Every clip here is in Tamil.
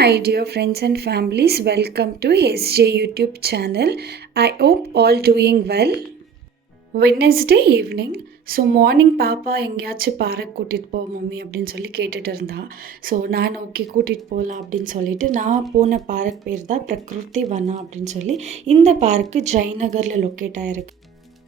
my dear friends and families, welcome to SJ YouTube channel. I hope all doing well. Wednesday evening, so morning பாப்பா எங்கேயாச்சும் பார்க் கூட்டிகிட்டு போ மம்மி அப்படின்னு சொல்லி கேட்டுட்டு இருந்தா. ஸோ நான் ஓகே கூட்டிகிட்டு போகலாம் அப்படின்னு சொல்லிட்டு நான் போன பார்க் பேர் தான் பிரகிருதி வனா அப்படின்னு சொல்லி. இந்த பார்க்கு ஜெயநகரில் லொக்கேட் ஆகிருக்கு.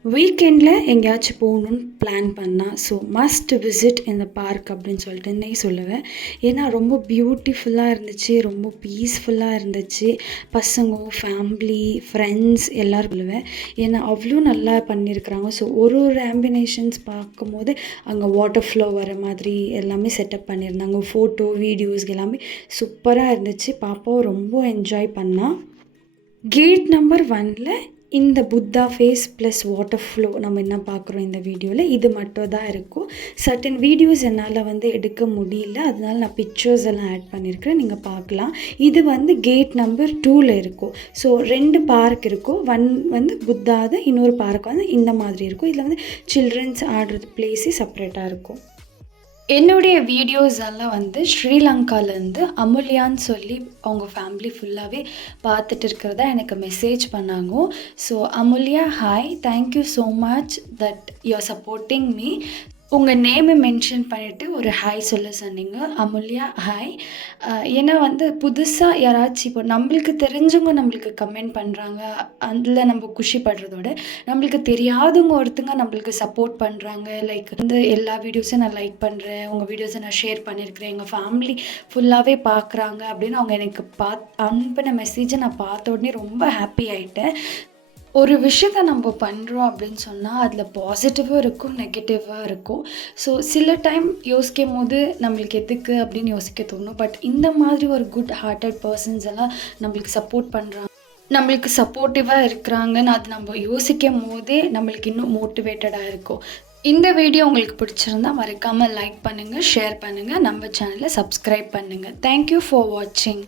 வீக்கெண்டில் எங்கேயாச்சும் போகணுன்னு பிளான் பண்ணால் மஸ்ட் விசிட் இந்த பார்க் அப்படின்னு சொல்லிட்டு சொல்லுவேன். ஏன்னா ரொம்ப பியூட்டிஃபுல்லாக இருந்துச்சு, ரொம்ப பீஸ்ஃபுல்லாக இருந்துச்சு. பசங்க, ஃபேமிலி, ஃப்ரெண்ட்ஸ் எல்லோரும் சொல்லுவேன். ஏன்னா அவ்வளோ நல்லா பண்ணியிருக்கிறாங்க. ஒரு ஆம்பினேஷன்ஸ் பார்க்கும்போது அங்கே வாட்டர் ஃப்ளோ வர மாதிரி எல்லாமே செட்டப் பண்ணியிருந்தாங்க. ஃபோட்டோ, வீடியோஸ் எல்லாமே சூப்பராக இருந்துச்சு. பாப்பாவும் ரொம்ப என்ஜாய் பண்ணால். கேட் நம்பர் 1 இந்த புத்தா ஃபேஸ் ப்ளஸ் வாட்டர் ஃப்ளோ நம்ம என்ன பார்க்குறோம் இந்த வீடியோவில், இது மட்டும் தான் இருக்கும். சர்டன் வீடியோஸ் என்னால் எடுக்க முடியல, அதனால நான் பிக்சர்ஸ் எல்லாம் ஆட் பண்ணியிருக்கிறேன், நீங்கள் பார்க்கலாம். இது கேட் நம்பர் 2 இருக்கும். 2 பார்க் இருக்கும். ஒன் புத்தாது, இன்னொரு பார்க் இந்த மாதிரி இருக்கும். இதில் சில்ட்ரன்ஸ் ஆடுறது பிளேஸே செப்பரேட்டாக இருக்கும். என்னுடைய வீடியோஸ் எல்லாம் ஸ்ரீலங்காலேருந்து அமுல்யான்னு சொல்லி அவங்க ஃபேமிலி ஃபுல்லாகவே பார்த்துட்டு இருக்கிறதா எனக்கு மெசேஜ் பண்ணாங்க. Amulya, hi, thank you so much that you are supporting me. உங்கள் நேமை மென்ஷன் பண்ணிவிட்டு ஒரு ஹாய் சொல்ல சொன்னீங்க. அமுல்யா, ஹாய். ஏன்னா புதுசாக யாராச்சும் இப்போ நம்மளுக்கு தெரிஞ்சவங்க நம்மளுக்கு கமெண்ட் பண்ணுறாங்க, அதில் நம்ம குஷிப்படுறதோட நம்மளுக்கு தெரியாதவங்க ஒருத்தங்க நம்மளுக்கு சப்போர்ட் பண்ணுறாங்க. லைக் எல்லா வீடியோஸும் நான் லைக் பண்ணுறேன், உங்கள் வீடியோஸை நான் ஷேர் பண்ணியிருக்கிறேன், எங்கள் ஃபேமிலி ஃபுல்லாகவே பார்க்குறாங்க அப்படின்னு அவங்க எனக்கு அனுப்பின மெசேஜை நான் பார்த்த உடனே ரொம்ப ஹாப்பி ஆகிட்டேன். ஒரு விஷயத்தை நம்ம பண்ணுறோம் அப்படின்னு சொன்னால் அதில் பாசிட்டிவாக இருக்கும், நெகட்டிவாக இருக்கும். சில டைம் யோசிக்கும் போது நம்மளுக்கு எதுக்கு அப்படின்னு யோசிக்க தோணும். பட் இந்த மாதிரி ஒரு குட் ஹார்ட்டட் பர்சன்ஸ் எல்லாம் நம்மளுக்கு சப்போர்ட் பண்ணுறாங்க, நம்மளுக்கு சப்போர்ட்டிவாக இருக்கிறாங்கன்னு அது நம்ம யோசிக்கும் போதே நம்மளுக்கு இன்னும் மோட்டிவேட்டடாக இருக்கும். இந்த வீடியோ உங்களுக்கு பிடிச்சிருந்தா மறக்காமல் லைக் பண்ணுங்கள், ஷேர் பண்ணுங்கள், நம்ம சேனலை சப்ஸ்கிரைப் பண்ணுங்கள். தேங்க்யூ ஃபார் வாட்சிங்.